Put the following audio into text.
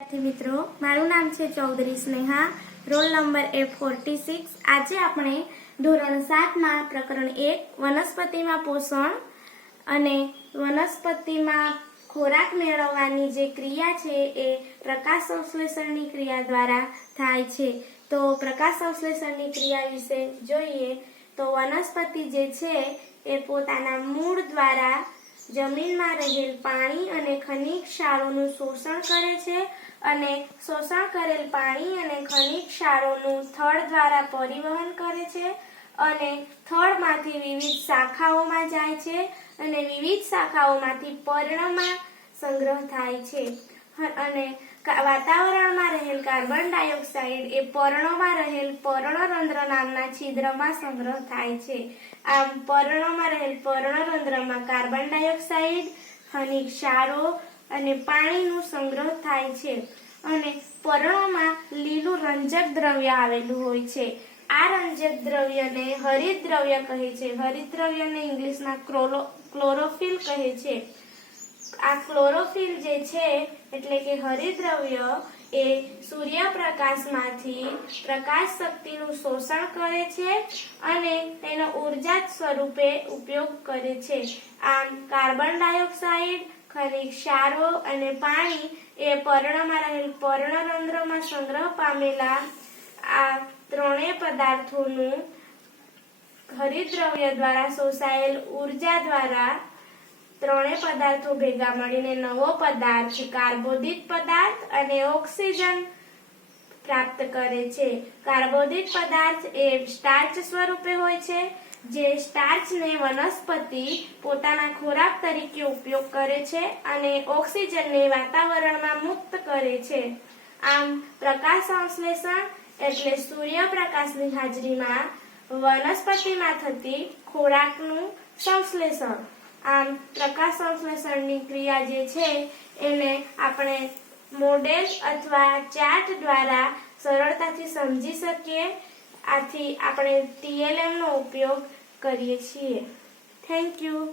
મિત્રો, મારું નામ છે Chaudhary Sneha, roll number A46। આજે આપણે ધોરણ 7 માં પ્રકરણ 1 વનસ્પતિમાં પોષણ અને વનસ્પતિમાં ખોરાક મેળવવાની જે ક્રિયા છે એ પ્રકાશ સંશ્લેષણની ક્રિયા દ્વારા થાય છે। તો પ્રકાશ સંશ્લેષણની ક્રિયા વિશે જોઈએ તો વનસ્પતિ જે છે એ પોતાના મૂળ દ્વારા જમીનમાં રહેલ પાણી અને ખનિજ ક્ષારોનું શોષણ કરે છે અને શોષણ કરેલ પાણી અને ખનિજ ક્ષારોનું થડ દ્વારા પરિવહન કરે છે અને થડમાંથી વિવિધ શાખાઓમાં જાય છે અને વિવિધ શાખાઓમાંથી પર્ણમાં સંગ્રહ થાય છે અને વાતાવરણમાં રહેલ કાર્બન ડાયોક્સાઇડ એ પર્ણોમાં રહેલ પર્ણરંધ્ર નામના છિદ્રમાં સંગ્રહ થાય છે। આમ પર્ણોમાં રહેલ પર્ણરંધ્રમાં કાર્બન ડાયોક્સાઇડ, ખનિજ ક્ષારો અને પાણીનું સંગ્રહ થાય છે અને પર્ણોમાં લીલું રંજક દ્રવ્ય આવેલું હોય છે। આ રંજક દ્રવ્યને હરિત દ્રવ્ય કહે છે। હરિત દ્રવ્યને ઇંગ્લિશમાં ક્લોરોફિલ કહે છે। આ ક્લોરોફિલ જે છે એટલે કે હરિત દ્રવ્ય એ સૂર્યપ્રકાશમાંથી પ્રકાશ શક્તિનું શોષણ કરે છે અને તેનો ઉર્જા સ્વરૂપે ઉપયોગ કરે છે। આમ કાર્બન ડાયોક્સાઇડ, ખનિજ ક્ષારો અને પાણી એ પર્ણમાં રહેલ પર્ણરંધ્રમાં સંગ્રહ પામેલા આ ત્રણેય પદાર્થોનું હરિત દ્રવ્ય દ્વારા શોષાયેલ ઉર્જા દ્વારા ત્રણેય પદાર્થો ભેગા મળીને નવો પદાર્થ કાર્બોદિત પદાર્થ અને ઓક્સિજન પ્રાપ્ત કરે છે। કાર્બોદિત પદાર્થ એ સ્ટાર્ચ સ્વરૂપે હોય છે, જે સ્ટાર્ચને વનસ્પતિ પોતાના ખોરાક તરીકે ઉપયોગ કરે છે અને ઓક્સિજનને વાતાવરણમાં મુક્ત કરે છે। આમ પ્રકાશ સંશ્લેષણ એટલે સૂર્યપ્રકાશની હાજરીમાં વનસ્પતિમાં થતી ખોરાકનું સંશ્લેષણ। આમ પ્રકાશ સંશ્લેષણની ક્રિયા જે છે એને આપણે મોડેલ અથવા ચાર્ટ દ્વારા સરળતાથી સમજી શકીએ। આથી આપણે TLM નો ઉપયોગ કરીએ છીએ। Thank you.